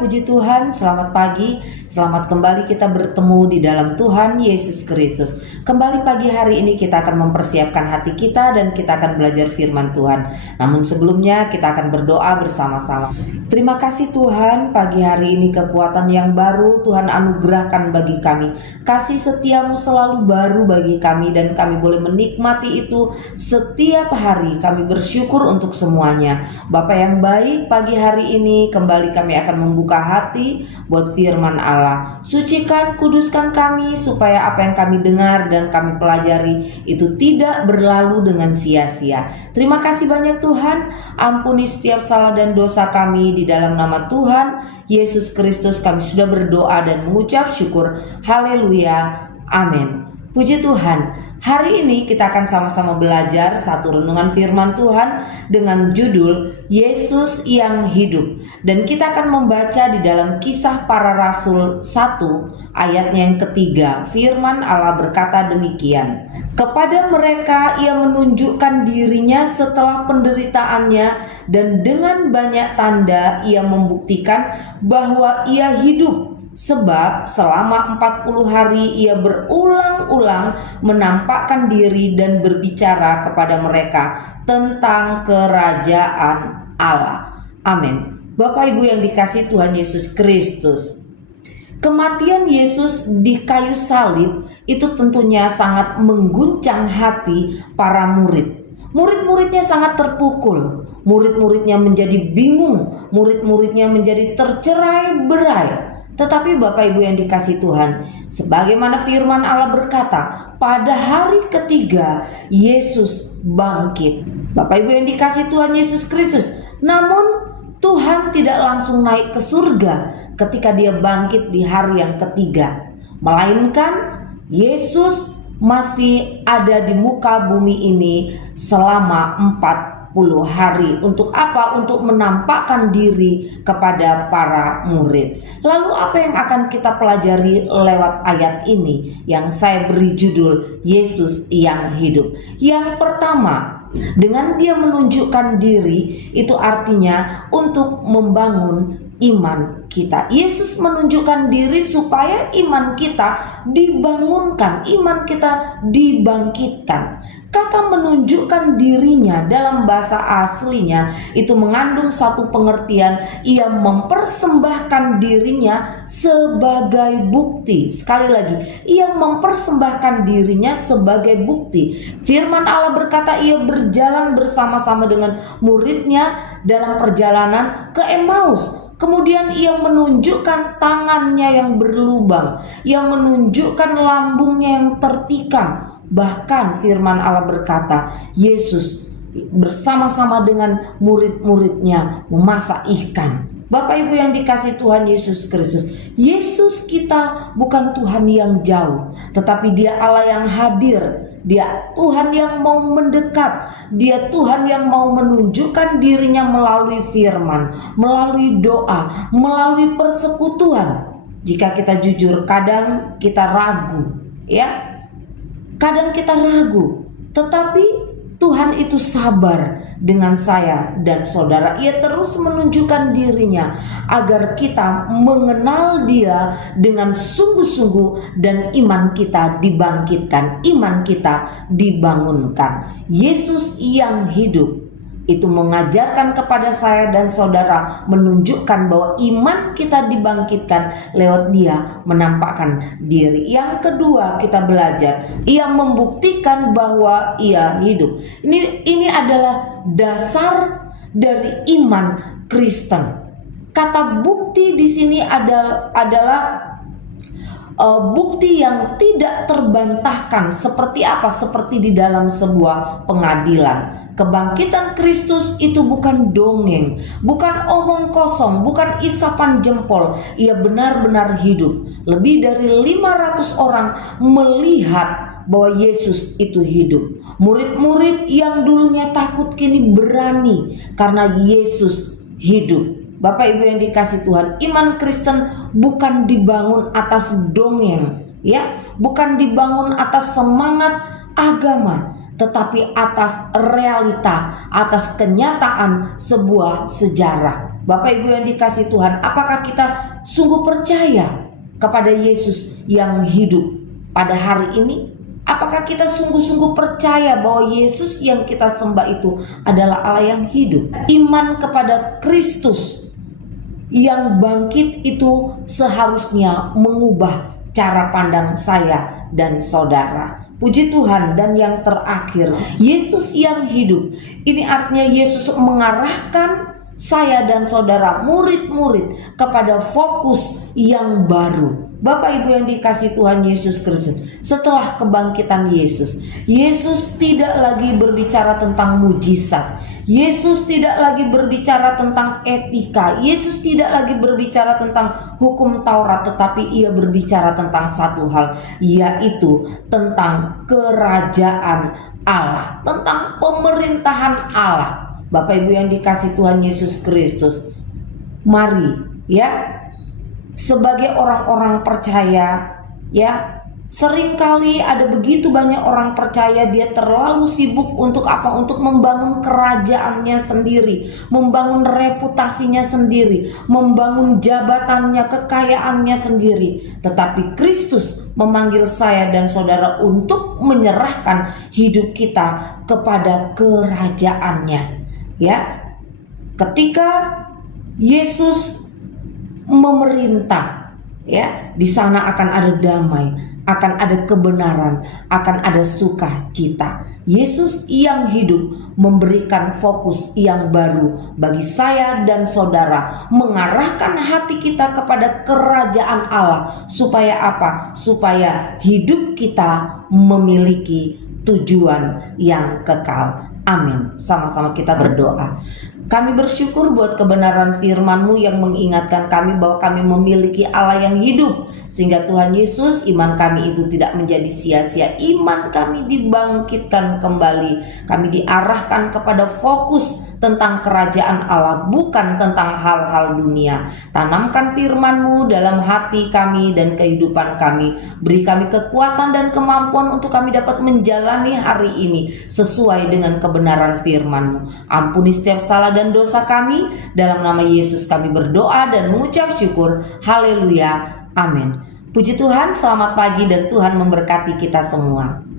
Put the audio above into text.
puji Tuhan, selamat pagi, selamat kembali kita bertemu di dalam Tuhan Yesus Kristus. Kembali pagi hari ini kita akan mempersiapkan hati kita dan kita akan belajar firman Tuhan. Namun sebelumnya kita akan berdoa bersama-sama. Terima kasih Tuhan, pagi hari ini kekuatan yang baru Tuhan anugerahkan bagi kami. Kasih setiamu selalu baru bagi kami dan kami boleh menikmati itu setiap hari. Kami bersyukur untuk semuanya. Bapa yang baik, pagi hari ini kembali kami akan membuka hati buat firman Allah. Sucikan, kuduskan kami supaya apa yang kami dengar dan kami pelajari itu tidak berlalu dengan sia-sia. Terima kasih banyak Tuhan. Ampuni setiap salah dan dosa kami di dalam nama Tuhan Yesus Kristus. Kami sudah berdoa dan mengucap syukur. Haleluya. Amin. Puji Tuhan. Hari ini kita akan sama-sama belajar satu renungan firman Tuhan dengan judul Yesus yang hidup. Dan kita akan membaca di dalam Kisah Para Rasul 1 ayatnya yang ketiga. Firman Allah berkata demikian. Kepada mereka ia menunjukkan dirinya setelah penderitaannya dan dengan banyak tanda ia membuktikan bahwa ia hidup. Sebab selama 40 hari ia berulang-ulang menampakkan diri dan berbicara kepada mereka tentang kerajaan Allah. Amin. Bapak Ibu yang dikasihi Tuhan Yesus Kristus, kematian Yesus di kayu salib itu tentunya sangat mengguncang hati para murid. Murid-muridnya sangat terpukul. Murid-muridnya menjadi bingung. Murid-muridnya menjadi tercerai-berai. Tetapi Bapak Ibu yang dikasihi Tuhan, sebagaimana firman Allah berkata, pada hari ketiga Yesus bangkit. Bapak Ibu yang dikasihi Tuhan Yesus Kristus, namun Tuhan tidak langsung naik ke surga ketika dia bangkit di hari yang ketiga. Melainkan Yesus masih ada di muka bumi ini selama 40 hari. Untuk apa? Untuk menampakkan diri kepada para murid. Lalu apa yang akan kita pelajari lewat ayat ini yang saya beri judul Yesus yang hidup? Yang pertama, dengan dia menunjukkan diri itu artinya untuk membangun iman kita. Yesus menunjukkan diri supaya iman kita dibangunkan, iman kita dibangkitkan. Kata menunjukkan dirinya dalam bahasa aslinya itu mengandung satu pengertian, ia mempersembahkan dirinya sebagai bukti. Sekali lagi, ia mempersembahkan dirinya sebagai bukti. Firman Allah berkata ia berjalan bersama-sama dengan muridnya dalam perjalanan ke Emmaus. Kemudian ia menunjukkan tangannya yang berlubang, ia menunjukkan lambungnya yang tertikam. Bahkan firman Allah berkata, Yesus bersama-sama dengan murid-muridnya memasak ikan. Bapak Ibu yang dikasihi Tuhan Yesus Kristus, Yesus kita bukan Tuhan yang jauh, tetapi dia Allah yang hadir. Dia Tuhan yang mau mendekat. Dia Tuhan yang mau menunjukkan dirinya melalui firman, melalui doa, melalui persekutuan. Jika kita jujur, kadang kita ragu, ya. Kadang kita ragu, tetapi Tuhan itu sabar dengan saya dan saudara. Ia terus menunjukkan dirinya agar kita mengenal dia dengan sungguh-sungguh dan iman kita dibangkitkan, iman kita dibangunkan. Yesus yang hidup itu mengajarkan kepada saya dan saudara, menunjukkan bahwa iman kita dibangkitkan lewat dia menampakkan diri. Yang kedua kita belajar, ia membuktikan bahwa ia hidup. Ini adalah dasar dari iman Kristen. Kata bukti di sini adalah bukti yang tidak terbantahkan. Seperti apa? Seperti di dalam sebuah pengadilan. Kebangkitan Kristus itu bukan dongeng, bukan omong kosong, bukan isapan jempol. Ia benar-benar hidup. Lebih dari 500 orang melihat bahwa Yesus itu hidup. Murid-murid yang dulunya takut kini berani karena Yesus hidup. Bapak Ibu yang dikasihi Tuhan, iman Kristen bukan dibangun atas dongeng, ya, bukan dibangun atas semangat agama, tetapi atas realita, atas kenyataan sebuah sejarah. Bapak Ibu yang dikasihi Tuhan, apakah kita sungguh percaya kepada Yesus yang hidup pada hari ini? Apakah kita sungguh-sungguh percaya bahwa Yesus yang kita sembah itu adalah Allah yang hidup? Iman kepada Kristus yang bangkit itu seharusnya mengubah cara pandang saya dan saudara. Puji Tuhan. Dan yang terakhir, Yesus yang hidup. Ini artinya Yesus mengarahkan saya dan saudara, murid-murid, kepada fokus yang baru. Bapak Ibu yang dikasihi Tuhan Yesus Kristus, setelah kebangkitan Yesus, Yesus tidak lagi berbicara tentang mujizat. Yesus tidak lagi berbicara tentang etika. Yesus tidak lagi berbicara tentang hukum Taurat, tetapi ia berbicara tentang satu hal, yaitu tentang kerajaan Allah, tentang pemerintahan Allah. Bapak Ibu yang dikasihi Tuhan Yesus Kristus, mari ya, sebagai orang-orang percaya ya, seringkali ada begitu banyak orang percaya dia terlalu sibuk untuk apa? Untuk membangun kerajaannya sendiri, membangun reputasinya sendiri, membangun jabatannya, kekayaannya sendiri. Tetapi Kristus memanggil saya dan saudara untuk menyerahkan hidup kita kepada kerajaannya. Ya, ketika Yesus memerintah, ya, di sana akan ada damai, akan ada kebenaran, akan ada sukacita. Yesus yang hidup memberikan fokus yang baru bagi saya dan saudara, mengarahkan hati kita kepada kerajaan Allah. Supaya apa? Supaya hidup kita memiliki tujuan yang kekal. Amin. Sama-sama kita berdoa. Kami bersyukur buat kebenaran firman-Mu yang mengingatkan kami bahwa kami memiliki Allah yang hidup, sehingga Tuhan Yesus, iman kami itu tidak menjadi sia-sia. Iman kami dibangkitkan kembali. Kami diarahkan kepada fokus tentang kerajaan Allah, bukan tentang hal-hal dunia. Tanamkan firman-Mu dalam hati kami dan kehidupan kami. Beri kami kekuatan dan kemampuan untuk kami dapat menjalani hari ini sesuai dengan kebenaran firman-Mu. Ampuni setiap salah dan dosa kami. Dalam nama Yesus kami berdoa dan mengucap syukur. Haleluya. Amin. Puji Tuhan, selamat pagi dan Tuhan memberkati kita semua.